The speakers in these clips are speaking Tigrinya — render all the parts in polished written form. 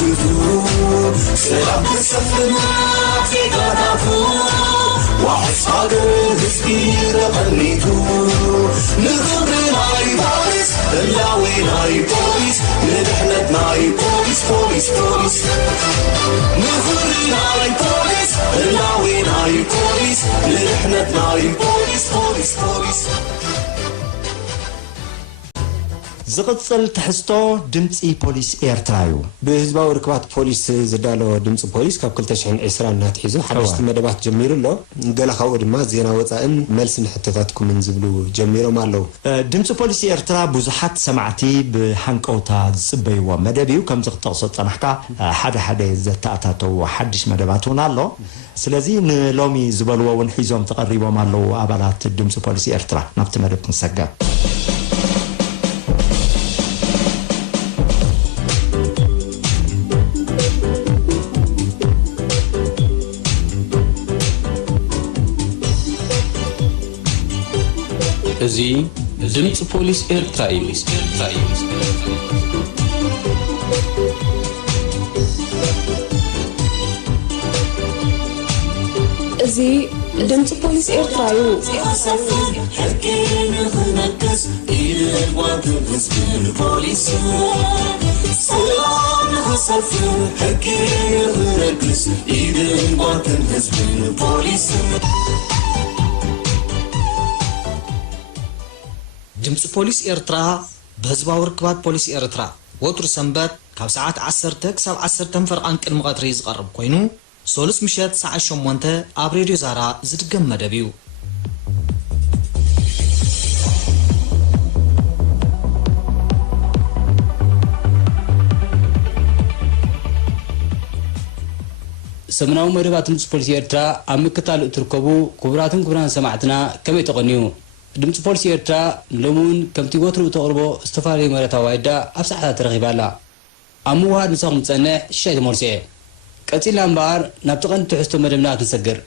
كفو سلام تسفنا في قنافو وحصاد الهزبير قريتو نخبر ناي بوليس اللاوي ناي بوليس نحلت ناي بوليس بوليس بوليس نخبر ناي بوليس اللاوي ناي بوليس نحلت ناي بوليس بوليس بوليس زقصل تحستو دمصي بوليس ايرترايو بهزباو ركبات بوليس زدالو دمص بوليس كاب كل تشحن عسران ناتحيزو حدشت مدبات جميرو له قال خاو دما زينا وصائن ملس نحتتاتكم من زبلو جميرو مالو دمص بوليس ايرترا بوزحات سمعتي بحنقوتا صبيوا مدبيو كم زقطقص طنحكا حدا زتاتاتو حدش مدباتون الله سلازي لومي زبلوا ونحيزوم تقريبوا مالو ابالات دمص بوليس ايرترا نفط مدب نسقا زي دمص بوليس إيرترايو زي دمص بوليس إيرترايو حكينا هنكس إلى الوطن حزب البوليس سلام هصفر حكينا هنكس إلى الوطن حزب البوليس دمص بوليس إيرترا بهزباو ركبات بوليس إيرترا وتر سنبات كاب ساعات 10 كساب 10 فرقان قدم قطري زقرب كوينو سولس مشات ساعة شمونته اب راديو زارا زدقم مدبيو سمناو مدبات دمص بوليس إيرترا امكتال تركبو كبران سمعتنا كم يتقنيو دمص بوليس إيرترا لمون كمتي وترو تقربو استفاري مرتا وايدا افسحتا ترغيبالا اموها نساهم تصنع شايد مرسي قتيل امبار نابتقن تحستو مدمنات نسجر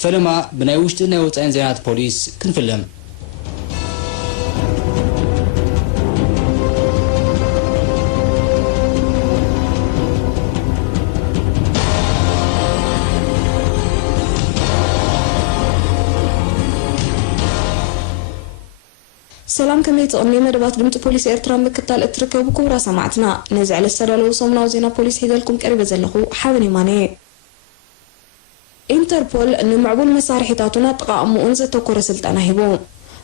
فلما بناي وشتنا وصاين زينات بوليس كنفلم سلام كمية أمني مدبات دمت بوليس إيرترا مكتال اتركبو كورا سمعتنا نزعل السرالو صمنا وزينا بوليس هيدالكم كاري بزلخو حاوني ماني انتربول انو معبول مسارحيتاتنا تقاقمو انزة تكورا سلطانا هبو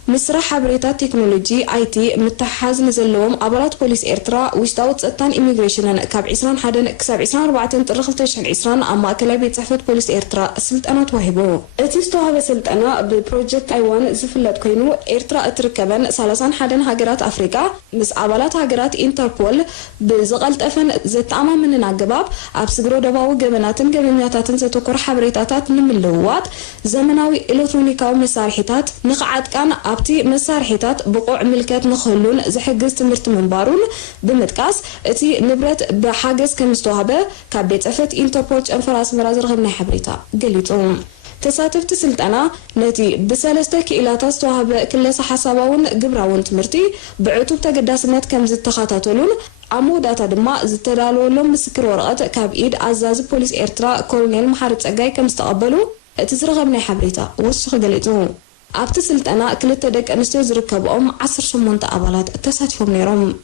مسرح حبريتات تكنولوجي IT متحاز نزلوهم أبرات بوليس إيرترا وشتاوت ستان إيميغريشنن كاب 21 كساب 24 ترخل تشحن 20 أما كلابي صحفة بوليس إيرترا سلطانا توهبو اتيستو هذا سلطانا ببروجكت أيوان زفلت كوينو إيرترا اتركبن 31 هاجرات أفريقيا مس أبرات هاجرات انتربول بزغلت أفن زت أما من ناقباب أبسجرو دباو جبناتن جبناتاتن زتوكر حبريتاتات نملوات زمناوي إلكترونيكاو مسارحيتات نقعد كان أبتي مسارحيتات بقوع ملكات نخلون زحجز تمرت منبارون بمتكاس اتي نبرت بحاجز كمستوهبه كبيت أفت انتربول انفراس مرازر غبنا حبريتا قليتهم تساتفت سلطانا نتي بسلسته كإلاتا استوهبه كل حساباون قبراون تمرتي بعتوب تقداسنات كمز التخاطاتولون عمو داتا دما زتدالولهم مسكر ورقات كاب إيد عزاز بوليس إيرترا كولونيل محارب سقاي كمستقبلو تزرغبنا حبريتا وشخ قليتهم أبت سلطانا كلتا دك أنستو زركبهم 18 أبالات تساتفهم نيرهم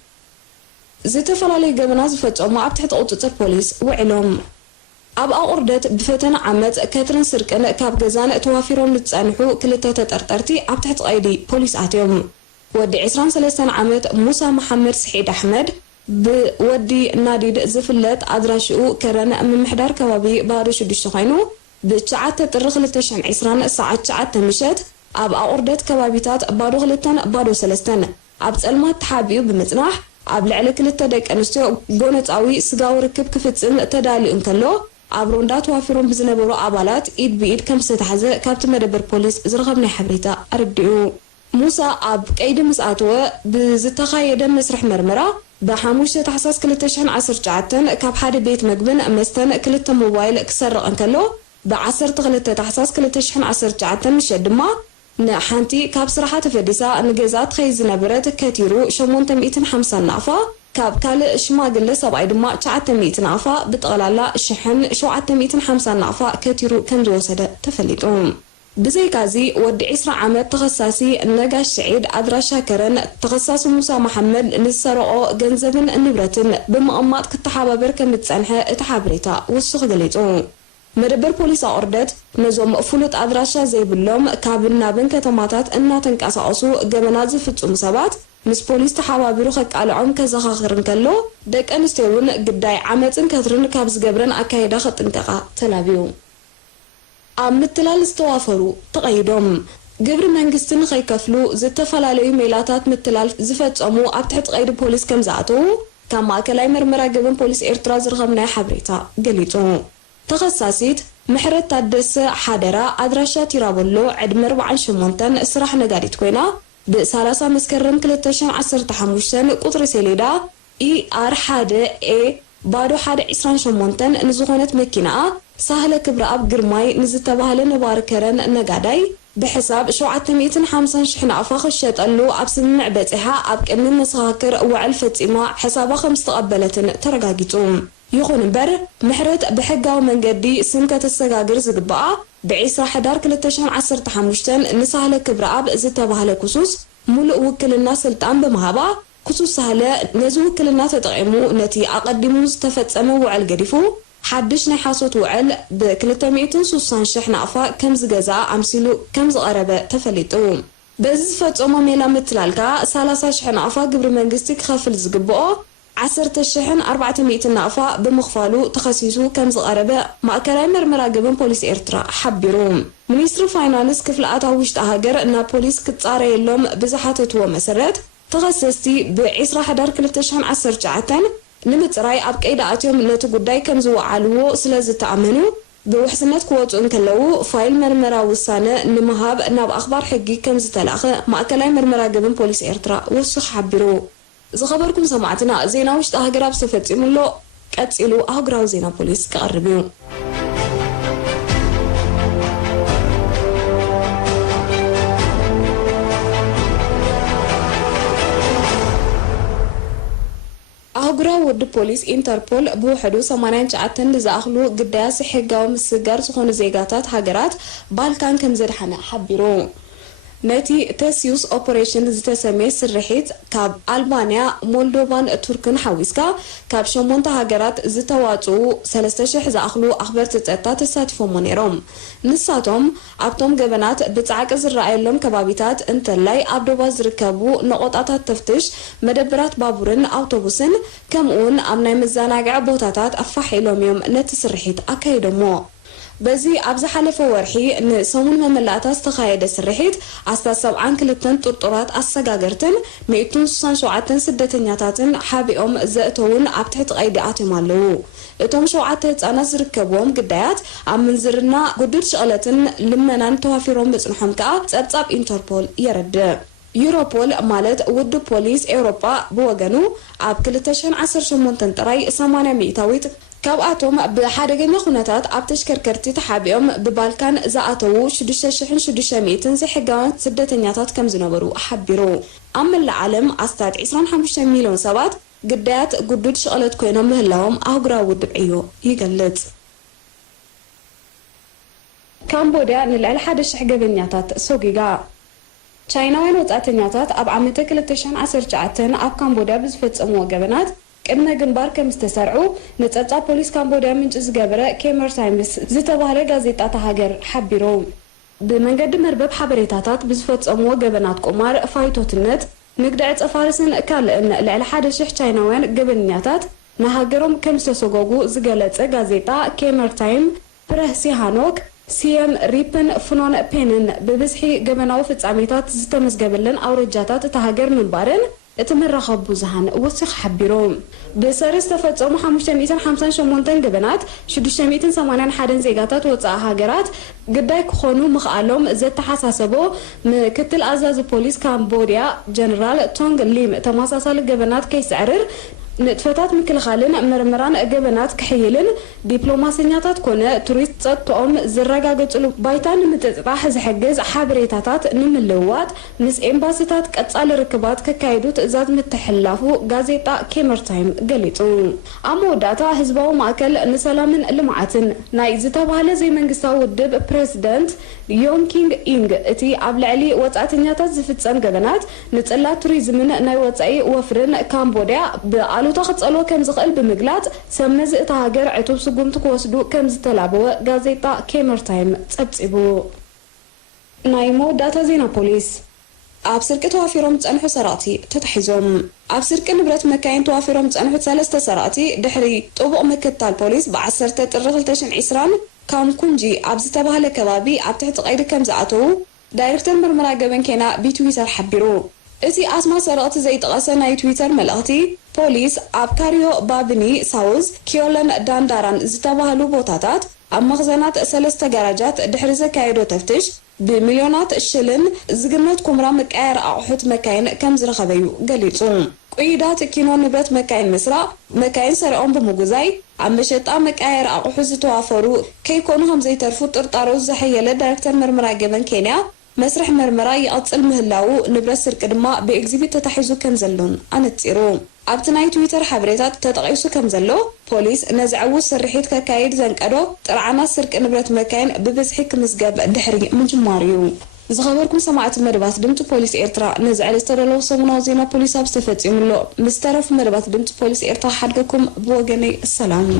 زتفلالي قبناز فتقوم أب تحت أوتوتر بوليس وعلوم أب أوردت بفتن عمت كاترين سركن كاب جزان توافرهم لتسانحو كلتا تترترتي أب تحت أيدي بوليس آتيهم ودي 23 عمت موسى محمد سحيد أحمد بودي ناديد زفلت أدراشو كرن من محدار كوابي بارو شدش خينو بتشعات ترخل تشحن 20 ساعة تشعات مشت أب أوردت كوابيتات بارو غلتان بارو سلستان أب تسلمات تحابيو بمتناح أب لعلك للتدك أنستو قونت أوي سقاو ركب كفتسن تدالي انكالو أب روندات وافرون بزنبرو أبالات إيد بإيد كم ستحزة كابت مدبر بوليس زرغبني حبريتا أردئو موسى أب كيد مساعتوه بزتخايدا مسرح مرمرة بحاموشة تحساس كلتا شحن 10 جعتن كاب حاد بيت مقبن مستن كلتا موبايل كسرق انكالو بعصر تغلت تحساس كلتا شحن 10 جعتن مشدما نحانتي كاب صراحة فديسا نجازات خيز نبرت كتيرو 850 نعفا ካብ ካልእ ሽማግለ ሰብኣይ ድማ 900 ናቕፋ ብጠቕላላ 1750 ናቕፋ ከቲሩ ከም ዝወሰደ ተፈሊጡ ብዘይካዚ ወዲ 20 ዓመት ተኸሳሲ ነጋሽ ሰዒድ ኣድራሻ ከረን ተኸሳሲ ሙሳ መሐመድ ንዝሰረቆ ገንዘብን ንብረትን ብምቕማጥ ክተሓባበር ከም ዝጸንሐ እቲ ሓበሬታ ወሱኽ ገሊጹ መደበር ፖሊስ ኣቁርደት ነዞም ፍሉጥ ኣድራሻ ዘይብሎም ካብን ናብን ከተማታት እናተንቀሳቐሱ ገበና ዝፍጽሙ ሰባት ምስ ፖሊስ ተሓባቢሩ ከቃልዖም ከዘኻኽርን ከሎ ደቂ ኣንስትዮ እውን ግዳይ ዓመፅን ከትርን ካብ ዝገብረን ኣካይዳ ከጥንቀቓ ተላብዩ ኣብ ምትላል ዝተዋፈሩ ተቐይዶም ግብሪ መንግስቲ ንኸይከፍሉ ዝተፈላለዩ ሜላታት ምትላል ዝፈጸሙ ኣብ ትሕቲ ቀይዲ ፖሊስ ከም ዝኣተዉ ካብ ማእከላይ ምርመራ ገበን ፖሊስ ኤርትራ ዝረኸብናይ ሓበሬታ ገሊጹ ተኸሳሲት ምሕረት ታደሰ ሓደራ ኣድራሻ ቲራበሎ ዕድመ 48 ስራሕ ነጋዲት ኮይና ብ30 መስከረም 2015 ቁጥሪ ሰሌዳ ER1A ባዶ 128 ንዝኾነት መኪና ሳህለ ክብረ ኣብ ግርማይ ንዝተባህለ ነባር ከረን ነጋዳይ ብሕሳብ 750,000 ናቕፋ ክሸጠሉ ኣብ ስምምዕ በፂሓ ኣብ ቅድሚ መሰኻክር ውዕል ፈጺማ ሕሳባ ከም ዝተቐበለትን ተረጋጊጹ ይኹን እምበር ምሕረት ብሕጋዊ መንገዲ ስም ከተሰጋግር ዝግባኣ ብ10 ሕዳር 2015 ንሳህለ ክብረ ኣብ ዝተባህለ ክሱስ ሙሉእ ውክልና ስልጣን ብምሃባ ክሱስ ሳህለ ነዚ ውክልና ተጠቒሙ ነቲ ኣቐዲሙ ዝተፈጸመ ውዕል ገዲፉ ሓድሽ ናይ ሓሶት ውዕል ብ260,000 ናቕፋ ከም ዝገዝኣ ኣምሲሉ ከም ዝቐረበ ተፈሊጡ በዚ ዝፈጸሞ ሜላ ምትላልካ 30,000 ናቕፋ ግብሪ መንግስቲ ክኸፍል ዝግብኦ 10,400 ናቕፋ ብምኽፋሉ ተኸሲሱ ከም ዝቐረበ ማእከላይ ምርመራ ገበን ፖሊስ ኤርትራ ሓቢሩ ሚኒስትሪ ፋይናንስ ክፍሊ ኣታዊ ውሽጢ ሃገር ናብ ፖሊስ ክጻረየሎም ብዝሓተትዎ መሰረት ተኸሰስቲ ብ20 ሕዳር 2019 ንምጽራይ ኣብ ቀይዲ ኣትዮም ነቲ ጉዳይ ከም ዝወዓልዎ ስለ ዝተኣመኑ ብውሕስነት ክወፁ እንከለዉ ፋይል መርመራ ውሳነ ንምሃብ ናብ ኣኽባር ሕጊ ከም ዝተላኸ ማእከላይ ምርመራ ገበን ፖሊስ ኤርትራ ወሱኽ ሓቢሩ ዝኸበርኩም ሰማዕትና ዜና ውሽጢ ሃገር ኣብ ዝተፈጺሙሎ ቀፂሉ ኣህጉራዊ ዜና ፖሊስ ክቐርብ እዩ ኣህጉራዊ ውድ ፖሊስ ኢንተርፖል ብውሕዱ 89 ዝኣኽሉ ግዳያት ሕጋዊ ምስጋር ዝኾኑ ዜጋታት ሃገራት ባልካን ከም ዘድሓነ ሓቢሩ ነቲ ተስዩስ ኦፐሬሽን ዝተሰመየ ስርሒት ካብ ኣልባንያ ሞልዶቫን ቱርክን ሓዊስካ ካብ 8 ሃገራት ዝተዋፅኡ 3,000 ዝኣኽሉ ኣኽበርቲ ፀጥታ ተሳቲፎም ነይሮም ንሳቶም ኣብቶም ገበናት ብፃዕቂ ዝረኣየሎም ከባቢታት እንተላይ ኣብ ዶባ ዝርከቡ ነቆጣታት ተፍትሽ መደብራት ባቡርን ኣውቶቡስን ከምኡውን ኣብ ናይ መዘናግዒ ቦታታት ኣፋሒሎም እዮም ነቲ ስርሒት ኣካይዶሞ በዚ ኣብ ዝሓለፈ ወርሒ ንሰሙን መመላእታ ዝተኻየደ ስርሒት 72 ጥርጡራት ኣሰጋገርትን 167 ስደተኛታትን ሓቢኦም ዘእተውን ኣብ ትሕቲ ቀይዲ ኣትዮም ኣለዉ እቶም 7 ህፃናት ዝርከብዎም ግዳያት ኣብ ምንዝርና ጉዱድ ሸቐለትን ልመናን ተዋፊሮም ምጽንሖም ከዓ ጸብጻብ ኢንተርፖል የረድእ ዩሮፖል ማለት ውድ ፖሊስ ኤውሮጳ ብወገኑ ኣብ 2018 ጥራይ 80 ሚእታዊት ካብኣቶም ብሓደገኛ ኩነታት ኣብ ተሽከርከርቲ ተሓቢኦም ብባልካን ዝኣተዉ 6,600 ዘይሕጋውያን ስደተኛታት ከም ዝነበሩ ሓቢሩ ኣብ መላእ ዓለም ኣስታት 25 ሚልዮን ሰባት ግዳያት ጉዱድ ሸቐለት ኮይኖም ምህላዎም ኣህጉራዊ ውድብ ዕዮ ይገልጽ ካምቦድያ ንልዕሊ 1,000 ገበኛታት ሰጊጋ ቻይናውያን ወጻእተኛታት ኣብ ዓመተ 2019 ኣብ ካምቦድያ ብዝፈጸምዎ ገበናት ቅድመ ግንባር ከም ዝተሰርዑ ንጸብጻብ ፖሊስ ካምቦድያ ምንጭ ዝገበረ ኬመር ታይምስ ዝተባህለ ጋዜጣ ሃገር ሓቢሩ ብመንገዲ መርበብ ሓበሬታታት ብዝፈጸምዎ ገበናት ቁማር ፋይቶትነት ንግዲ ዕፀፋርስን ካልእን ልዕሊ 1,000 ቻይናውያን ገበኛታት ንሃገሮም ከም ዝተሰጎጉ ዝገለጸ ጋዜጣ ኬመር ታይም ፕረስ ሃኖክ ሲኤም ሪፕን ፍኖን ፔንን ብብዝሒ ገበናዊ ፍጻሜታት ዝተመዝገበለን ኣውረጃታት እቲ ሃገር ምንባርን እቲ መራኸቢ ብዙሃን ወሲኽ ሓቢሩ ብሰሪ ዝተፈጸሙ 558 ገበናት 681 ዜጋታት ወፃኢ ሃገራት ግዳይ ክኾኑ ምኽኣሎም ዘተሓሳሰቦ ምክትል ኣዛዚ ፖሊስ ካምቦድያ ጀነራል ቶንግ ሊም ተመሳሳሊ ገበናት ከይስዕርር ንጥፈታት ምክልኻልን ምርምራን ገበናት ክሕይልን ዲፕሎማስኛታት ኮነ ቱሪስት ፀጥቶኦም ዝረጋገፅሉ ባይታ ንምጥጥጣሕ ዝሕግዝ ሓበሬታታት ንምልውዋጥ ምስ ኤምባሲታት ቀጻሊ ርክባት ከካይዱ ትእዛዝ ምትሕልላፉ ጋዜጣ ኬመር ታይም ገሊጹ ኣብ መወዳእታ ህዝባዊ ማእከል ንሰላምን ልምዓትን ናይ ዝተባህለ ዘይመንግስታዊ ውድብ ፕሬዚደንት ዮንኪንግ ኢንግ እቲ ኣብ ልዕሊ ወፃእተኛታት ዝፍፀም ገበናት ንፅላት ቱሪዝምን ናይ ወፃኢ ወፍርን ካምቦድያ ብኣሉታ ክፀልዎ ከም ዝኽእል ብምግላጽ ሰብ ነዚ እታ ሃገር ዕቱብ ስጉምቲ ክወስዱ ከም ዝተላበወ ጋዜጣ ኬመር ታይም ጸብጺቡ ናይ መወዳእታ ዜና ፖሊስ ኣብ ስርቂ ተዋፊሮም ፀንሑ ሰራቕቲ ተታሒዞም ኣብ ስርቂ ንብረት መካይን ተዋፊሮም ፀንሑ 3 ሰራቕቲ ድሕሪ ጥቡቕ ምክትታል ፖሊስ ብ10 ጥሪ 2020 ካም ኩንጂ ኣብ ዝተባህለ ከባቢ ኣብ ትሕቲ ቀይዲ ከም ዝኣተዉ ዳይሬክተር ምርመራ ገበን ኬና ቢትዊተር ሓቢሩ እቲ ኣስማ ሰራቕቲ ዘይጠቐሰ ናይ ትዊተር መልእኽቲ ፖሊስ ኣብ ካሪዮ ባብኒ ሳውዝ ኪዮለን ዳንዳራን ዝተባህሉ ቦታታት ኣብ መኽዘናት 3 ጋራጃት ድሕሪ ዘካየዶ ተፍትሽ ብሚልዮናት ሽልን ዝግመት ኩምራ መቃየር ኣቑሑት መካይን ከም ዝረኸበዩ ገሊጹ ቁይዳት ኪኖ ንብረት መካይን ምስራቅ መካይን ሰሪዖም ብምጉዛይ ኣብ መሸጣ መቃየር ኣቑሑት ዝተዋፈሩ ከይኮኑ ከም ዘይተርፉ ጥርጣሮ ዝሕየለ ዳይሬክተር ምርመራ ገበን ኬንያ መስርሕ ምርመራ ይቕጽል ምህላው ንብረት ስርቂ ድማ ብኤግዚቢት ተታሒዙ ከም ዘሎን ኣነጺሩ ኣብቲ ናይ ትዊተር ሓበሬታት ተጠቒሱ ከም ዘሎ ፖሊስ ነዚ ዕውስ ስርሒት ከካይድ ዘንቀዶ ጥርዓናት ስርቂ ንብረት መካይን ብብዝሒ ክምዝገብ ድሕሪ ምጅማር እዩ ዝኸበርኩም ሰማዕቲ መደባት ድምፂ ፖሊስ ኤርትራ ነዚ ዕለት ዝተደለወ ሰሙናዊ ዜና ፖሊስ ኣብ ዝተፈጺሙሎ ምስ ተረፉ መደባት ድምፂ ፖሊስ ኤርትራ ሓድገኩም ብወገነይ ሰላም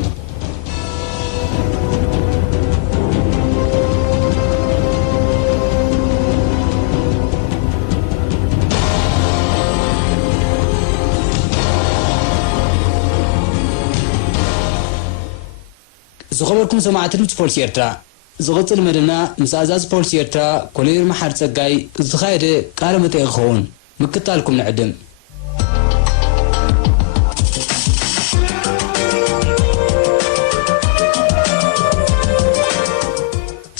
ዝኸበርኩም ሰማዕቲ ድምፂ ፖሊስ ኤርትራ ዝቕፅል መደብና ምስ ኣዛዚ ፖሊስ ኤርትራ ኮሎኔል መሓር ፀጋይ ዝተኻየደ ቃለ መጠይቕ ክኸውን ምክትታልኩም ንዕድም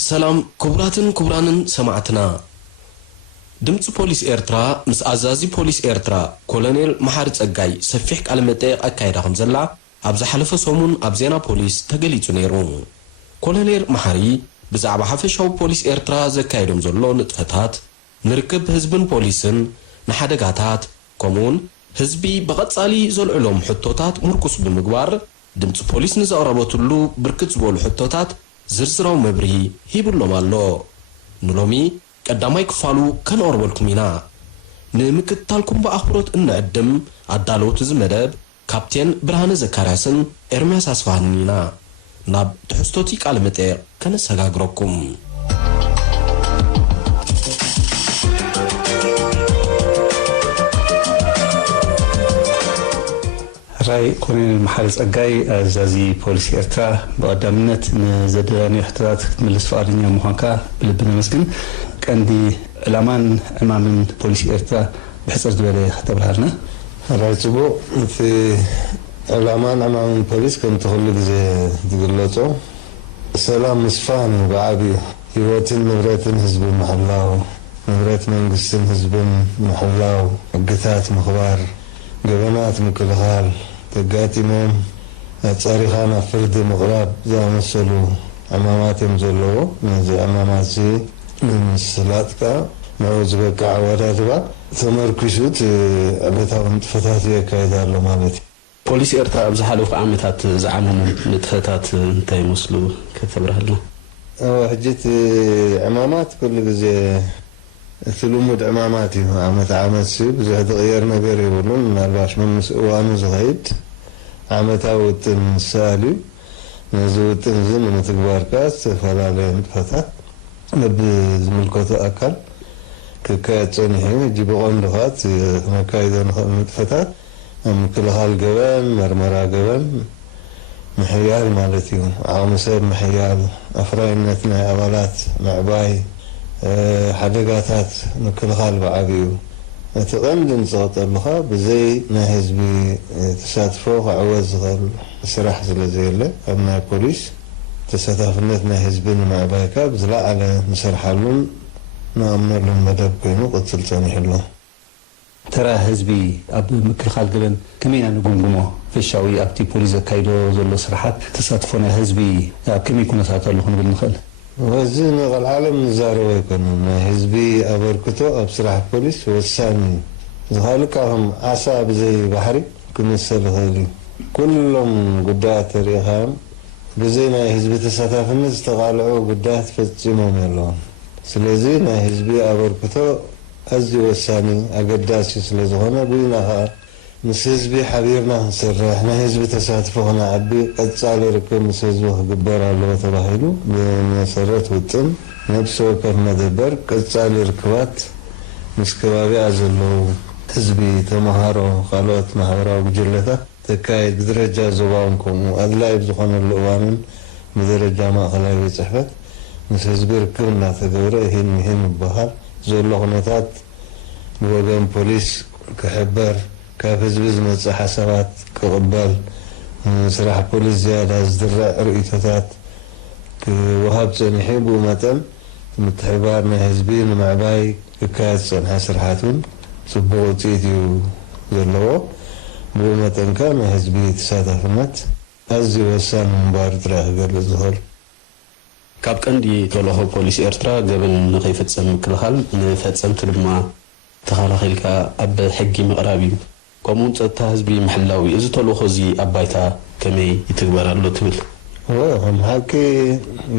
ሰላም ክቡራትን ክቡራንን ሰማዕትና ድምፂ ፖሊስ ኤርትራ ምስ ኣዛዚ ፖሊስ ኤርትራ ኮሎኔል መሓር ፀጋይ ሰፊሕ ቃለ መጠይቕ ኣካይዳ ከም ዘላ ኣብ ዝሓለፈ ሰሙን ኣብ ዜና ፖሊስ ተገሊጹ ነይሩ ኮሎኔል መሓሪ ብዛዕባ ሓፈሻዊ ፖሊስ ኤርትራ ዘካይዶም ዘሎ ንጥፈታት ንርክብ ህዝብን ፖሊስን ንሓደጋታት ከምኡውን ህዝቢ ብቐጻሊ ዘልዕሎም ሕቶታት ምርኩስ ብምግባር ድምፂ ፖሊስ ንዘቕረበትሉ ብርክት ዝበሉ ሕቶታት ዝርዝራዊ መብርሂ ሂብሎም ኣሎ ንሎሚ ቀዳማይ ክፋሉ ከነቕርበልኩም ኢና ንምክትታልኩም ብኣኽብሮት እንዕድም ኣዳለውቲ እዚ መደብ ካፕቴን ብርሃነ ዘካርያስን ኤርምያስ ኣስፋሃንን ኢና ናብ ትሕዝቶቲ ቃለ መጠይቕ ከነሰጋግረኩም ራይ ኮሎኔል መሓሪ ፀጋይ ኣዛዚ ፖሊስ ኤርትራ ብቐዳምነት ንዘደለናዮ ሕቶታት ክትምልስ ፈቃደኛ ምዃንካ ብልቢ ነመስግን ቀንዲ ዕላማን ዕማምን ፖሊስ ኤርትራ ብሕፅር ዝበለ ከተብርሃልና ራይ ጽቡቕ እቲ ዕላማን ዕማምን ፖሊስ ከምቲ ኩሉ ግዜ ዝግለጾ ሰላም ምስፋን ብዓብዩ ህይወትን ንብረትን ህዝቢ ምሕላው ንብረት መንግስትን ህዝብን ምሕላው ሕግታት ምኽባር ገበናት ምክልኻል ተጋጢሞም ኣጻሪኻ ናብ ፍርዲ ምቕራብ ዝኣመሰሉ ዕማማት እዮም ዘለዎ ነዚ ዕማማት ንምስላጥካ ንዑ ዝበቅዕ ኣወዳድባ ተመርኪሱት ዕለታዊ ንጥፈታት የካይዳ ኣሎ ማለት እዩ ፖሊስ ኤርትራ ኣብ ዝሓለፉ ዓመታት ዝዓመሙ ንጥፈታት እንታይ ይመስሉ ከተብርሃልና ሕጂ እቲ ዕማማት ኩሉ ግዜ እቲ ልሙድ ዕማማት እዩ ዓመት ዓመት ብዙሕ ዝቕየር ነገር የብሉን ምናልባሽ ምስ እዋኑ ዝኸይድ ዓመታዊ ውጥን ምሳል እዩ ነዚ ውጥን እዚ ንምትግባርካ ዝተፈላለየ ንጥፈታት በብዝምልከቶ ኣካል ክካየድ ፀኒሑ እዩ ሕጂ ብቐንዱኻት ክነካይዶ ንኽእል ንጥፈታት ምክልኻል ገበን መርመራ ገበን ምሕያል ማለት እዩ ዓቕሚ ሰብ ምሕያል ኣፍራይነት ናይ ኣባላት ምዕባይ ሓደጋታት ምክልኻል ብዓብዩ እቲ ቀንዲ ንፅቕጠሉኻ ብዘይ ናይ ህዝቢ ተሳትፎ ክዕወት ዝኽእል ስራሕ ስለ ዘየለ ኣብ ናይ ፖሊስ ተሳታፍነት ናይ ህዝቢ ንምዕባይካ ብዝለዓለ ንሰርሓሉን ንኣምነሉን መደብ ኮይኑ ቅፅል ፀኒሑ ኣሎ ተራ ህዝቢ ኣብ ምክልኻል ገበን ከመይና ንጉምጉሞ ፍሻዊ ኣብቲ ፖሊስ ዘካይዶ ዘሎ ስራሓት ተሳትፎ ናይ ህዝቢ ኣብ ከመይ ኩነታት ኣሎ ክንብል ንኽእል ወዚ ንቐልዓለም ንዛረበ ኣይኮነን ናይ ህዝቢ ኣበርክቶ ኣብ ስራሕ ፖሊስ ወሳኒ ዝኻልእ ካብም ዓሳ ብዘይ ባሕሪ ክምሰል ይኽእል እዩ ኩሎም ጉዳያት ተሪኢኻዮም ብዘይ ናይ ህዝቢ ተሳታፍነት ዝተቓልዑ ጉዳያት ፈፂሞም ኣለዎም ስለዚ ናይ ህዝቢ ኣበርክቶ ኣዝዩ ወሳኒ ኣገዳሲ ስለ ዝኾነ ብኢና ከዓ ምስ ህዝቢ ሓቢርና ክንሰርሕ ናይ ህዝቢ ተሳትፎ ክነዓቢ ቀጻሊ ርክብ ምስ ህዝቢ ክግበር ኣለዎ ተባሂሉ ብመሰረት ውጥን ነብሲ ወከፍ መደበር ቀጻሊ ርክባት ምስ ከባቢኣ ዘለዉ ህዝቢ ተመሃሮ ካልኦት ማሕበራዊ ጉጅለታት ተካይድ ብደረጃ ዞባውን ከምኡ ኣድላይ ብዝኾነሉ እዋንን ብደረጃ ማእኸላዊ ቤት ፅሕፈት ምስ ህዝቢ ርክብ እናተገብረ ይህን ይበሃል ዘሎ ኩነታት ብወገን ፖሊስ ክሕበር ካብ ህዝቢ ዝመፅእ ሓሳባት ክቕበል ስራሕ ፖሊስ ዝያዳ ዝድረዕ ርእይቶታት ክወሃብ ፀኒሑ ብኡ መጠን ምትሕብባር ናይ ህዝቢ ንምዕባይ ክካየድ ዝፀንሐ ስራሓት እውን ፅቡቅ ውፅኢት እዩ ዘለዎ ብኡ መጠን ከዓ ናይ ህዝቢ ተሳታፍነት ኣዝዩ ወሳኒ ምንባሩ ጥራይ ክገልፅ ዝኽእል ካብ ቀንዲ ተልእኾ ፖሊስ ኤርትራ ገበን ንኸይፈፀም ምክልኻል ንፈፀምቲ ድማ ተኸላኺልካ ኣብ ሕጊ ምቕራብ እዩ ከምኡውን ፀጥታ ህዝቢ ምሕላው እዩ እዚ ተልእኾ እዚ ኣብ ባይታ ከመይ ይትግበር ኣሎ ትብል ከም ሓቂ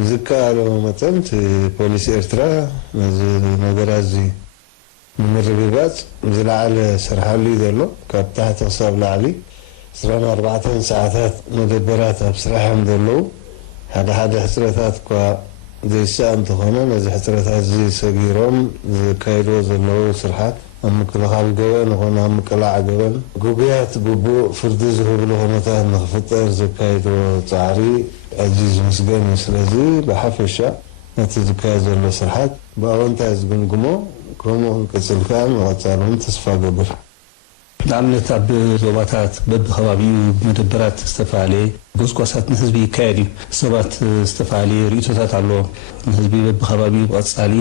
ዝከኣሎ መጠን እቲ ፖሊስ ኤርትራ ነዚ ነገር እዚ ንምርግጋፅ ዝለዓለ ስርሓሉ እዩ ዘሎ ካብ ታሕቲ ክሳብ ላዕሊ 24 ሰዓታት መደበራት ኣብ ስራሖም ዘለዉ ሓደ ሕፅረታት እኳ ዘይስእ እንተኾነ ነዚ ሕፅረታት እዚ ሰጊሮም ዝካይድዎ ዘለዉ ስርሓት ኣብ ምክልኻል ገበን ይኹን ኣብ ምቅላዕ ገበን ጉጉያት ግቡእ ፍርዲ ዝህብሉ ኩነታት ንክፍጠር ዘካይድዎ ፃዕሪ ኣዝዩ ዝምስገን እዩ ስለዚ ብሓፈሻ ነቲ ዝካየድ ዘሎ ስርሓት ብኣወንታይ ዝግምግሞ ከምኡ ክንቅፅል ከዓ ንቐፃሊ እውን ተስፋ ገብር ንኣብነት ኣብ ዞባታት በብኸባቢኡ መደበራት ዝተፈላለየ ጎስጓሳት ንህዝቢ ይካየድ እዩ ሰባት ዝተፈላለየ ርእቶታት ኣለዎም ንህዝቢ በብኸባቢኡ ብቐፃሊ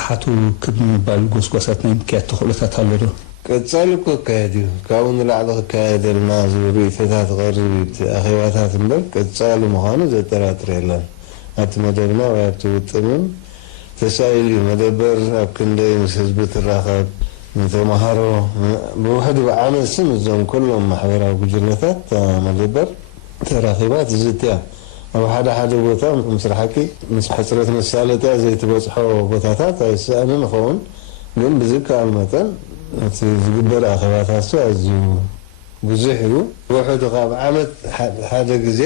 ኣሓቱ ክምባል ጎስጓሳት ናይ ምክያድ ተኽእሎታት ኣሎ ዶ ቀፃሊ እኮ ክካየድ እዩ ካብኡ ንላዕሊ ክካየደልና ዝብል ርእቶታት ቀሪብ ኣኼባታት እምበር ቀፃሊ ምዃኑ ዘጠራጥር የለን ኣብቲ መደብና ወይ ኣብቲ ውጥንን ተሳኢሉ እዩ መደበር ኣብ ክንደይ ምስ ህዝቢ ትራኸብ ንተመሃሮ ብውሕዱ ብዓመት ስም እዞም ኩሎም ማሕበራዊ ጉጅለታት መደበር ተራኺባት ዝትያ ኣብ ሓደ ቦታ ምስራ ሓቂ ምስ ሕፅረት መሳለጥያ ዘይትበፅሖ ቦታታት ኣይስአንን ይኸውን ግን ብዝከኣል መጠን እቲ ዝግበር ኣኼባታት ኣዝዩ ብዙሕ እዩ ብውሕዱ ካብ ዓመት ሓደ ግዜ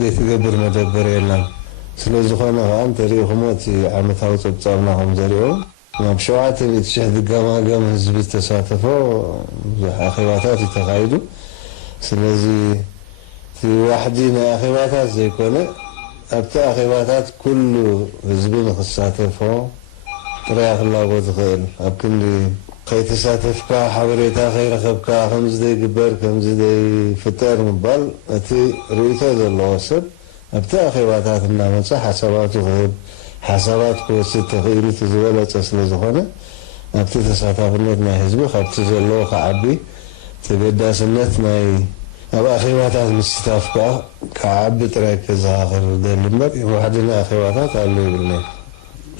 ዘይትገብር መደበር የለን ስለዝኾነ ከዓ እንተሪኢኹሞ እቲ ዓመታዊ ፀብፃብና ከም ዘሪኦ ናብ 700,000 ዝገማገም ህዝቢ ዝተሳተፎ ብዙሕ ኣኼባታት ይተኻይዱ ስለዚ እቲ ዋሕዲ ናይ ኣኼባታት ዘይኮነ ኣብቲ ኣኼባታት ኩሉ ህዝቢ ንክሳተፎ ጥራይ ክላቦ ዝኽእል ኣብ ክንዲ ከይተሳተፍካ ሓበሬታ ከይረኸብካ ከምዚ ዘይግበር ከምዚ ዘይፍጠር ምባል እቲ ርእይቶ ዘለዎ ሰብ ኣብቲ ኣኼባታት እናመፀ ሓሳባቱ ክህብ ሓሳባት ክወስድ ተኽኢሉ እቲ ዝበለፀ ስለ ዝኾነ ኣብቲ ተሳታፍነት ናይ ህዝቢ ካብቲ ዘለዎ ክዓቢ ተገዳስነት ናይ ኣብ ኣኼባታት ምስታፍ ከዓ ክዓቢ ጥራይ ከዘኻኽር ደሊ እምበር ዋሕድና ኣኼባታት ኣሎ ይብልና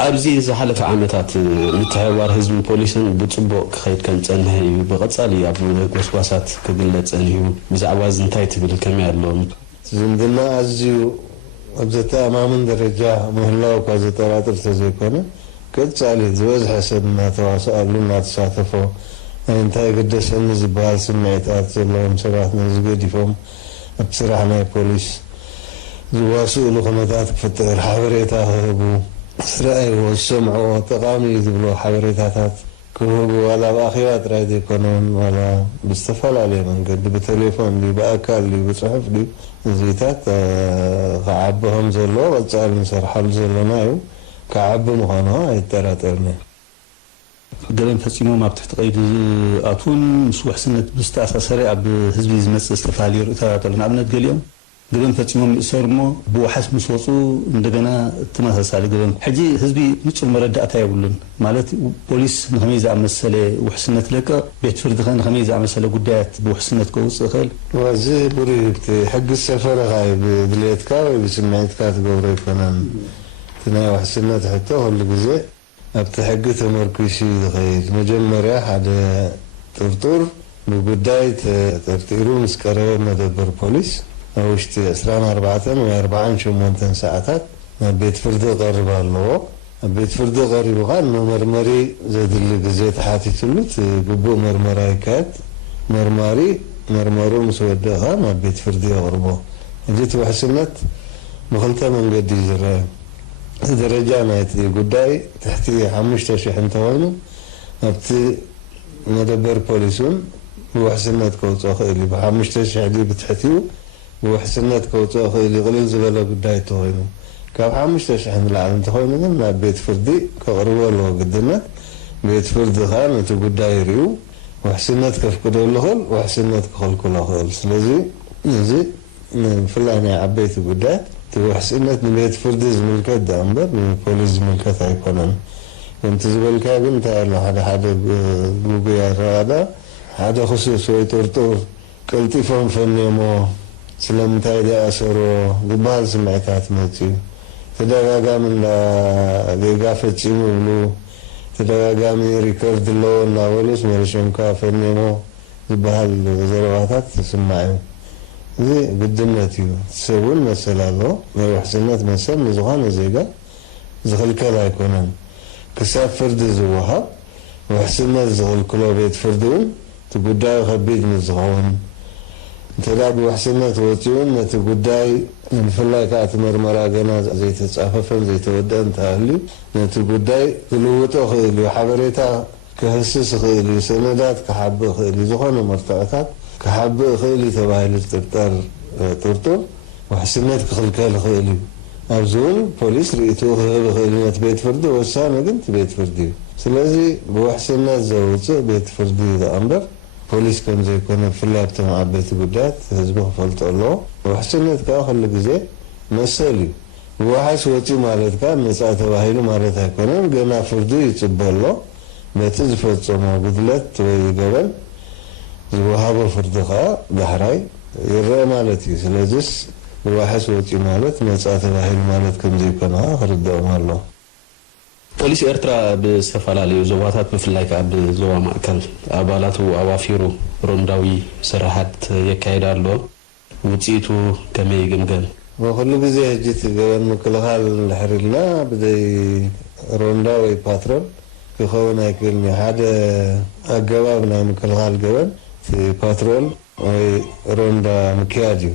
ኣብዚ ዝሓለፈ ዓመታት ምትሕብባር ህዝብን ፖሊስን ብፅቡቅ ክኸይድ ከም ፀንሐ እዩ ብቐፃሊ ኣብ ጎስጓሳት ክግለፅ ፀኒሑ ብዛዕባ እዚ እንታይ ትብል ከመይ ኣሎ ዝምድና ኣዝዩ ኣብ ዘተኣማምን ደረጃ ምህላው እኳ ዘጠራጥር ተዘይኮነ ቀፃሊ ዝበዝሐ ሰብ እናተዋስኣሉ እናተሳተፎ ናይ እንታይ ገደሰኒ ዝበሃል ስምዒታት ዘለዎም ሰባት ነዝገዲፎም ኣብ ስራሕ ናይ ፖሊስ ዝዋስእሉ ኩነታት ክፍጠር ሓበሬታ ክህቡ ስረአይዎ ዝሰምዕዎ ጠቃሚ እዩ ዝብሎ ሓበሬታታት ክህቡ ዋላ ብኣኼባ ጥራይ ዘይኮነን ዋላ ብዝተፈላለየ መንገዲ ብቴሌፎን ድዩ ብኣካል ድዩ ብፅሑፍ ድዩ እዚታት ክዓቢ ከም ዘለዎ ቀፃሊ ንሰርሓሉ ዘለና እዩ ክዓቢ ምዃኑ ኣይጠራጠርኒ ገበን ፈፂሞም ኣብ ትሕቲ ቀይዲ ዝኣትውን ምስ ውሕስነት ብዝተኣሳሰረ ኣብ ህዝቢ ዝመፅእ ዝተፈላለዩ ርእይቶታት ኣሎ ንኣብነት ገሊኦም قبل فتشمهم يسرمو بوحس مسوسو عندنا تمثال قبل حجي حزبي نصر مردأتها يقولون مالت بوليس نخميز عم مسألة وحسنت لك بيت فرد خان نخميز عم مسألة قدات بوحسنت كوس خيل وزي بريت حق السفر هاي بدليتك وبسمعتك تقولي فنان تناي وحسنت حتى هو جزء أبتحقت مركشي خيل مجمرة هذا طرطور ببداية ترتيرون سكرين مدبر بوليس وشتي 24 و 48 ساعات بيت فردو قرب الله بيت فردو قريب قال مرمري زاد اللي جزيت حاتي تلوت قبو مرمراي كات مرمارو مسودها ما بيت فردو قربو جيت وحسنت مخلطة من قد يجرى درجة نايتي قداي تحتي 5000 انتوانو ابتي مدبر بوليسون وحسنت كوتو خيلي ب 5000 دي بتحتيو وحسنات كوتو خيلي قليل زبالة قداي تغينو كاب 5000 العالم تخوينو من بيت فردي كغروا له قدنا بيت فردي خان انتو قداي ريو وحسنات كف كدو لخل وحسنات كخل كل خل سلازي نزي فلاني عبيت قداي تو حسنات من بيت فردي زملكات دا انبر من بوليس زملكات هيكونن انت زبالكا بنت هذا قوبيا هذا خصوص ويتورتور كالتفهم فنيمو سلمتاي دي أسرو قبال سمعتات ماتي تداغا من ديغا فتشيمو بلو تداغا من ريكورد لو ناولوس مرشون كافنيمو قبال زرواتات تسمعيو زي قدمتيو تسوون مسألة لو ويحسنات مسألة مزغان زيغا زغل كلا يكونن كساب فرد زوها وحسنات زغل كلا بيت فردون تقداي خبيد مزغون تلعب وحسنات وتيون نتقداي من فلاي كات مرمرا جنا زي تصاففن زي تودن تهلي نتقداي تلوتو خيلي حبريتا كهسس خيلي سندات كحب خيلي زخون مرتعات كحب خيلي تبايل ترتر ترتر وحسنات كخلكال خيلي أبزول بوليس ريتو خيلي نت بيت فردي وسانا قلت بيت فردي سلازي بوحسنات زوجة بيت فردي ذا أمبر بوليس كان زي كنا في اللعب تبع بيت قدات حزبه فلت الله وحسنت كأخر لجزء مسألي وحس وتي مالت كان مسألة واحدة مالتها كنا جنا فردي يتبع الله ما تزفت سما بدلت ويجبل وهذا فردها بحراي يرى مالتي سلازس وحس وتي مالت مسألة واحدة مالت كان زي كنا آخر الدوام الله ፖሊስ ኤርትራ ብዝተፈላለዩ ዞባታት ብፍላይ ከዓ ብዞባ ማእከል ኣባላቱ ኣዋፊሩ ሮንዳዊ ስራሓት የካይድ ኣሎ ውፅኢቱ ከመይ ይግምገም وكل ጊዜ ጅት ገበን ምክልኻል ንድሕርልና ብዘይ ሮንዳ ወይ ፓትሮል ክኸውን ኣይክእልኒ ሓደ ኣገባብ ናይ ምክልኻል ገበን ፓትሮል ወይ ሮንዳ ምክያድ እዩ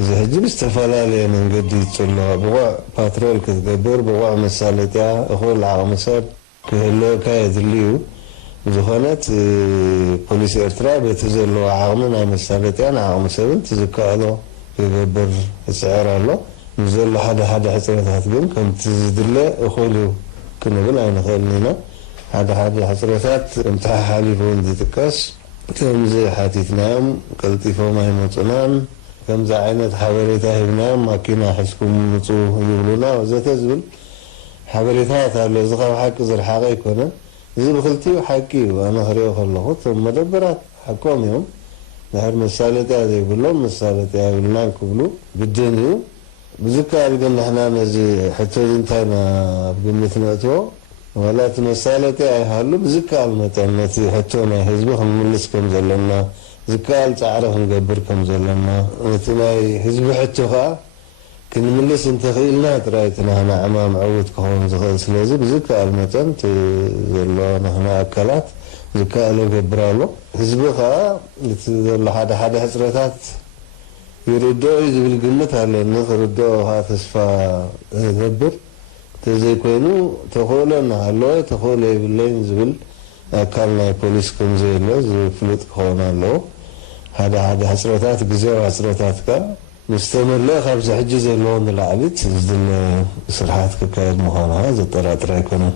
እዚ ሕጂ ብዝተፈላለየ መንገዲ ይፅሎ ብቑዕ ፓትሮል ክትገብር ብቑዕ መሳለጥያ እኹል ዓቕሚ ሰብ ክህልወካ የድልዩ ዝኾነት ፖሊስ ኤርትራ በቲ ዘለዎ ዓቕሚ ናይ መሳለጥያን ዓቕሚ ሰብን ትዝከኣሎ ክገብር ይፅዕር ኣሎ ንዘሎ ሓደ ሓደ ሕፅረታት ግን ከምቲ ዝድለ እኹል እዩ ክንብል ኣይንኽእልን ኢና ሓደ ሓደ ሕፅረታት ከምቲ ሓሊፉ እውን ዝጥቀስ ከምዚ ሓቲትናዮም ቀልጢፎም ኣይመፁናን كم زعينت حبريتها هبنا ماكينة حسكم نصو يقولونا وزيتا زبل حبريتها تالو زخاو حق زر حاقا يكونا زي بخلتي وحاكي وانا خريو خلقو ثم مدبرات حكوم يوم نهار مسالتها زي يقولون مسالتها يقولنا كبلو بالدنيو بذكا لقلنا احنا نزي حتى انتانا بقمتنا اتو ولا تمسالتها يهالو بذكا المتنتي حتونا حزبهم ملسكم زلنا زكال تعرف نقبر كم زلنا وتلاقي حزب حتوها كن ملس انت خيلنا ترايتنا هنا عمام عود كهون زغال سلازي بزكال متن تزلونا هنا أكلات زكال وقبرالو حزبها يتزل حدا حسرتات يردو يزبل قمت على الناس ردوها تسفى يقبر تزي كوينو تقولنا هلو تقول باللين زبل أكلنا بوليس كم زي اللو زي فلوت كهونا اللو هذا حسرتات جزيرة حسرتات كا مستمر له خمس حجة زي اللون العالي تزدل سرحات كايد مهانا هذا طلعت رايكونا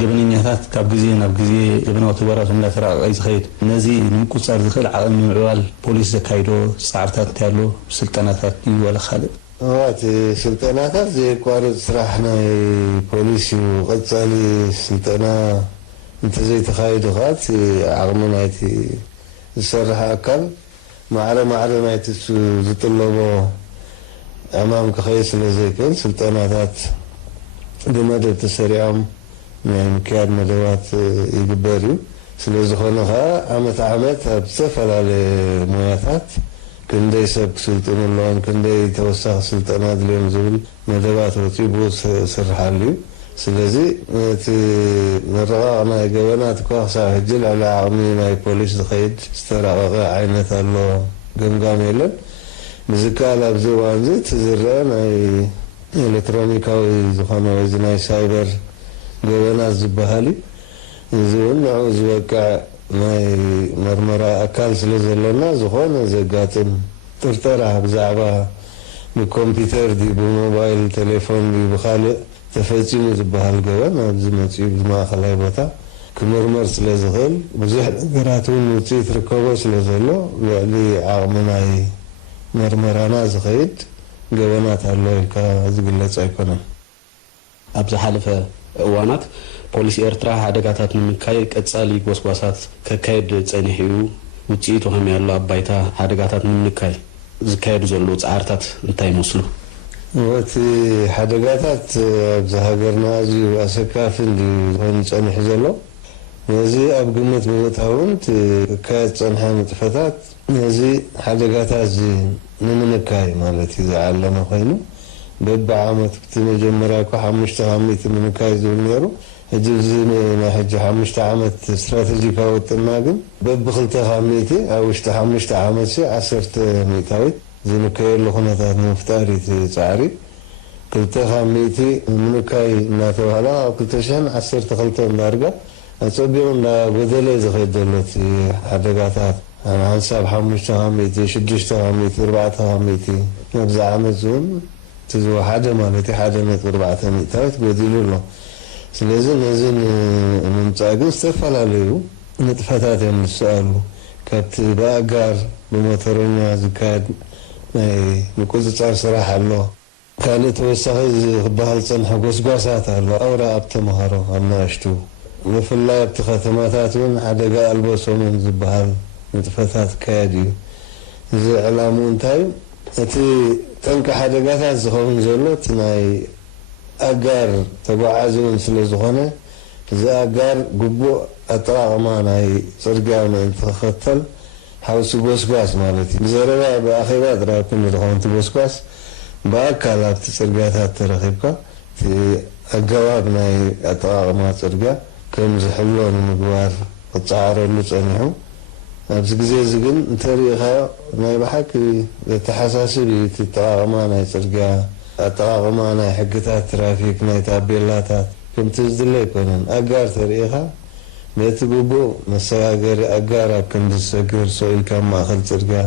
ገበነኛታት ካብ ግዜ ናብ ግዜ ገበናዊ ተግባራቶም እንዳተራቀቀ ዝኸይድ ነዚ ንምቁፃር ዝኽእል ዓቕሚ ንምዕባል ፖሊስ ዘካይዶ ፃዕርታት እንታሎ ስልጠናታት እዩ ወላ ካልእ ወት ስልጠናታት ዘይቋርፅ ስራሕ ናይ ፖሊስ እዩ ቀፃሊ ስልጠና እንተዘይተኻይዱ ኸት ዓቕሚ ናይቲ ዝሰርሕ ኣካል ማዕረ ናይቲ ዝጥለቦ ዕማም ክኸይድ ስለ ዘይክእል ስልጠናታት ብመደብ ተሰሪዖም ናይ ምክያድ መደባት ይግበር እዩ ስለዝኾነ ከዓ ዓመት ኣብ ዝተፈላለየ ሞያታት ክንደይ ሰብ ክስልጥኑ ኣለዎም ክንደይ ተወሳኺ ስልጠና ድልዮም ዝብል መደባት ወፂኡ ስርሓሉ እዩ ስለዚ እቲ መረቓቕ ናይ ገበናት እኳ ክሳብ ሕጂ ልዕሊ ዓቕሚ ናይ ፖሊስ ዝኸይድ ዝተራቐቐ ዓይነት ኣሎ ገምጋም የለን ብዝከኣል ኣብዚ እዋን እዚ እቲ ዝርአ ናይ ኤሌክትሮኒካዊ ዝኾነ ወይ ናይ ሳይበር ገበናት ዝበሃል እዚ እውን ንዕኡ ዝወቅዕ ናይ መርመራ ኣካል ስለ ዘለና ዝኾነ ዘጋጥም ጥርጠራ ብዛዕባ ብኮምፒተር ዲ ብሞባይል ቴሌፎን ዲ ብካልእ ተፈፂሙ ዝበሃል ገበን ኣብዚ መፅኡ ብማእኸላይ ቦታ ክምርመር ስለ ዝኽእል ብዙሕ ነገራት እውን ውፅኢት ርከቦ ስለ ዘሎ ልዕሊ ዓቕሚ ናይ መርመራና ዝኸይድ ገበናት ኣሎ ኢልካ ዝግለጽ ኣይኮነን ኣብ ዝሓለፈ እዋናት ፖሊስ ኤርትራ ሓደጋታት ንምካይ ቀጻሊ ጎስጓሳት ከካይድ ፀኒሑ ውፅኢቱ ከመይ ኣሎ ኣባይታ ሓደጋታት ንምካይ ዝካየዱ ዘሎ ፃዕርታት እንታይ ይመስሉ ወቲ ሓደጋታት ኣብዚ ሃገርና ኣዝዩ ኣሰካፍን ዝኾን ፀኒሑ ዘሎ ነዚ ኣብ ግምት ብምእታውን ክካየድ ፀንሐ ንጥፈታት ነዚ ሓደጋታት ንምንካይ ማለት እዩ ዝዓለመ ኮይኑ በብዓመት እቲ መጀመርያ እኳ 500 ምንካይ ዝብል ነይሩ ሕጂ እዚ ናይ ሕጂ 5 ዓመት ስትራቴጂካዊ ውጥና ግን በብ200 ኣብ ውሽጢ 5 ዓመት 10 ሚእታዊት ዝንካየሉ ኩነታት ንምፍጣር እቲ ፃዕሪ 200 ምንካይ እናተባህላ ኣብ 2012 ዳርጋ ኣፀቢቑ እናጎደለ ዝኸይድ ዘሎ እቲ ሓደጋታት ሓንሳብ 500 600 400 ኣብዚ ዓመት እውን ትዝወሓደ ማለት እዩ 1.4 ሚእታዊት ጎዲሉ ኣሎ ስለዚ ነዚ ንምምፃእ ግን ዝተፈላለዩ ንጥፈታት እዮም ዝሰኣሉ ካብቲ ብኣጋር ብሞተረኛ ዝካየድ ናይ ምቁፅፃር ስራሕ ኣሎ ካልእ ተወሳኺ ዝበሃል ፀንሐ ጎስጓሳት ኣሎ ኣውራ ኣብ ተምሃሮ ኣብ ንኣሽቱ ብፍላይ ኣብቲ ከተማታት እውን ሓደጋ ኣልቦ ሰሙን ዝበሃል ንጥፈታት ካየድ እዩ እዚ ዕላሙ እንታይ እቲ ጠንቂ ሓደጋታት ዝኸውን ዘሎ እቲ ናይ ኣጋር ተጓዓዚ እውን ስለ ዝኾነ እዚ ኣጋር ግቡእ ኣጠቓቕማ ናይ ፅርግያ እንትኽተል ሓውሲ ጎስጓስ ማለት እዩ ብዘረባ ብኣኼባ ጥራይ ክንርኸውን እቲ ጎስጓስ ብኣካል ኣብቲ ፅርግያታት ተረኺብካ እቲ ኣገባብ ናይ ኣጠቓቕማ ፅርግያ ከም ዝሕሎ ንምግባር ክፀዓረሉ ፀኒሑ ኣብዚ ግዜ እዚ ግን እንተሪኢኻዮ ናይ ባሓቂ ዘተሓሳስብ እዩ እቲ ኣጠቓቕማ ናይ ፅርግያ ኣጠቓቕማ ናይ ሕግታት ትራፊክ ናይ ታቤላታት ከምቲ ዝድለ ኣይኮነን ኣጋር ተሪኢኻ በቲ ግቡእ መሰጋገሪ ኣጋር ኣብ ክንዲ ዝሰግር ሰኢልካ ማእኸል ፅርግያ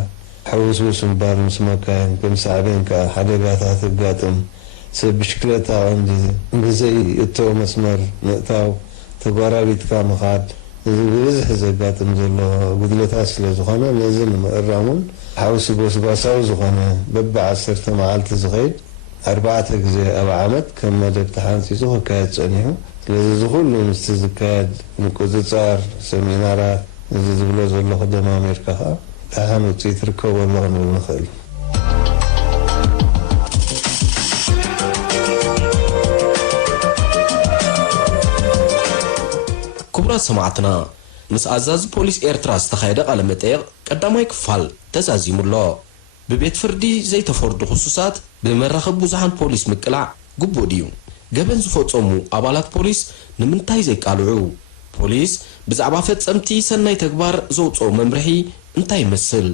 ሕውስውስ ምባል ምስ መካየን ከም ሳዕቤን ከዓ ሓደጋታት ይጋጥም ሰብ ብሽክሌታ ቀንዲ ብዘይ እተው መስመር ምእታው ተጓራቢትካ ምኻድ እዚ ብብዝሒ ዘጋጥም ዘሎ ጉድለታት ስለ ዝኾነ ነዚ ንምእራሙን ሓውሲ ጎስጓሳዊ ዝኾነ በብ10 መዓልቲ ዝኸይድ 4 ግዜ ኣብ ዓመት ከም መደብ ተሓንፂፁ ክካየድ ፀኒሑ ስለዚ ዝኩሉ ምስቲ ዝካየድ ምቁፅፃር ሰሚናራት እዚ ዝብሎ ዘለኹ ደማሜርካ ከዓ ታሃን ውፅኢት ርከቦ ኣሎ ክንብል ንኽእል ክቡራት ሰማዕትና ምስ ኣዛዚ ፖሊስ ኤርትራ ዝተኻየደ ቃለ መጠይቕ ቀዳማይ ክፋል ተዛዚሙሎ ብቤት ፍርዲ ዘይተፈርዱ ክሱሳት ብመራኸቢ ብዙሓን ፖሊስ ምቅላዕ ግቡእ ድዩ ገበን ዝፈፀሙ ኣባላት ፖሊስ ንምንታይ ዘይቃልዑ ፖሊስ ብዛዕባ ፈፀምቲ ሰናይ ተግባር ዘውፅኦ መምርሒ እንታይ ይመስል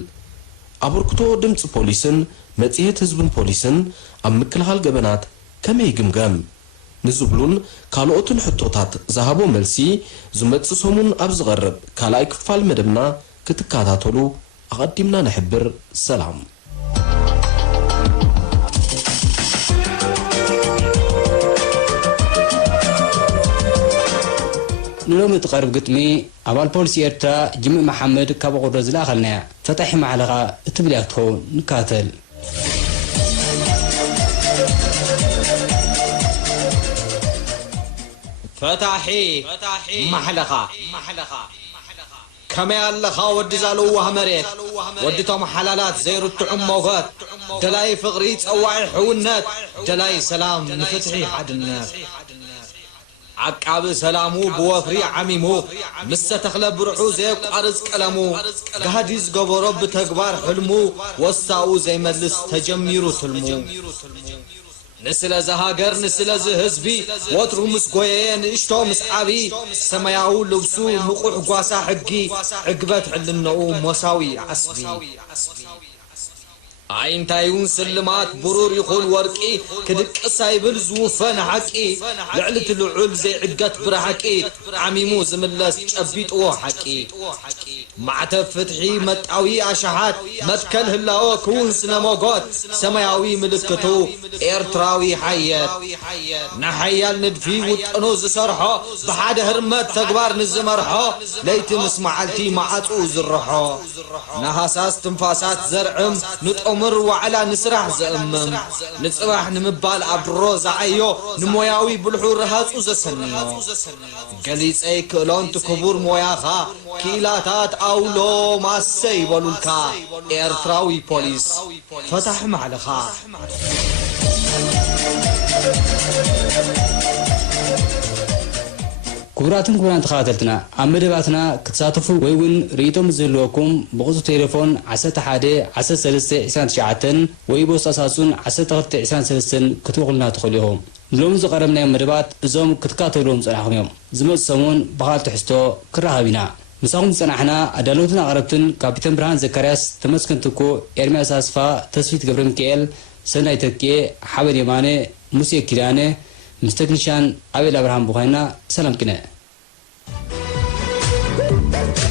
ኣበርክቶ ድምፂ ፖሊስን መፅሄት ህዝብን ፖሊስን ኣብ ምክልኻል ገበናት ከመይ ግምገም ንዝብሉን ካልኦትን ሕቶታት ዝሃቦ መልሲ ዝመፅእ ሰሙን ኣብ ዝቐርብ ካልኣይ ክፋል መደብና ክትከታተሉ ኣቐዲምና ንሕብር ሰላም ንሎሚ ትቐርብ ግጥሚ ኣባል ፖሊስ ኤርትራ ጅምዕ መሓመድ ካብ ቁርዶ ዝለኣኸልናያ ፈታሒ ማዕለኻ እትብል እያ ክትኸውን ንካተል فتحي محلخا كما يالخا ودي زالوها مريت ودي توم حلالات زيرو التعموغات دلاي فغريت اوعي حونات دلاي سلام نفتحي حد الناس عقاب سلامو بوفري عميمو مستتخلى برعو زي قارز كلامو قهديز قبرو بتكبار حلمو وصاو زي مجلس تجميرو تلمو نسلا زهاجر نسلا زهزبي وترو مسقوين اشتو مسعبي سماياو لبسو نقوح قواسا حقي عقبت عند النوم وساوي عصبي عين تايون سلمات برور يخون ورقي كدك سايبل زوفن حقي لعلت العل زي عقات برحقي عميمو زملس جبيت او حقي مع تفتحي متقوي اشحات متكل هلاو كون سنموغوت سماياوي ملكتو ايرتراوي حيات نحيال ندفي وطنوز سرحو بحاد هرمت تقبار نزمرحو ليت مسمعلتي معاتو زرحو نهاساس تنفاسات زرعم نتأمر وعلى نسرح زأمم نتصبح نمبال عبروز عيو نموياوي بالحور هاتو زسنيو قليس اي كلون تكبور موياخا كيلاتات أولو ما سيبولو الكا إيرتراوي بوليس فتح معلخا كبراتن كبران تخاطرتنا أمدباتنا كتساطفوا ويون ريتم زلوكم بغضو تليفون 11-13-29 ويبوس أساسون 11-13 كتوغلنا تخليهم لوم زقرمنا أمدبات زوم كتكاتلهم صنعهم يوم زمت سمون بغال تحستو كراهبنا مساهم صنعنا أدالوتنا غربتن كابتن برهان زكرياس تمسكنتكو إرمي أساسفا تسفيت قبرم كيل سنة تكي حابر يماني موسيقى كيراني مستقنشان أبيل أبراهام بوخينا سلام كنا